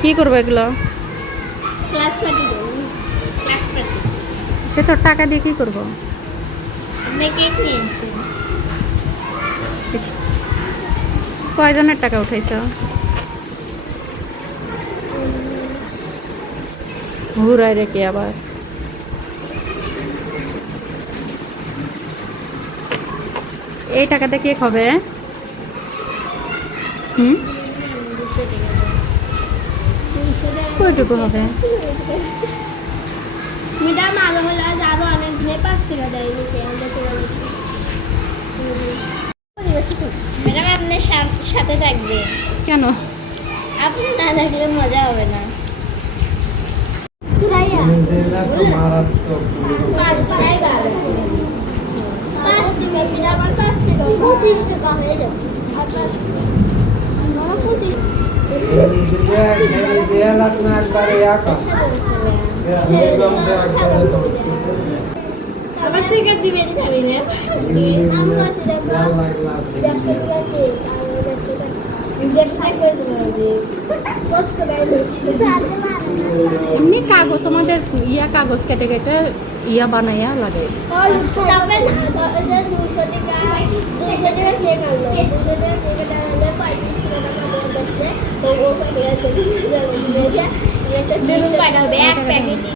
কি করবো এগুলো? ক্লাস পার্টি করব। Class party. সে তো টাকা দিয়ে কি করবো? আমি কেক নিয়ে এসেছি। কয়জনের টাকা উঠাইছ? ঘুরাই রেখে আবার এই টাকাটা কে খাবে? হুম, 200 টাকা দাও। 200 টাকা কয়টুকু হবে? মিডাম আরো হলে আজ আরো অনেক দিনে 5 টাকা দেয় নিতে আমাদের টাকা দিচ্ছে। ম্যাডাম আপনার সাথে থাকবে। কেন? আপনি না থাকলে মজা হবে না। সুরাইয়া মারাত্মক 5 টাকাই ভালো। 5 টাকা মিডাম আমার 5 টাকা 25 টাকা হয়ে যাবে। আর 5 আমার 25 আবার থেকে দিবেন খাবি না এমনি কাগজ তোমাদের ইয়া কাগজ কেটে কেটে ইয়া বানাইয়া লাগে। এক প্যাকেট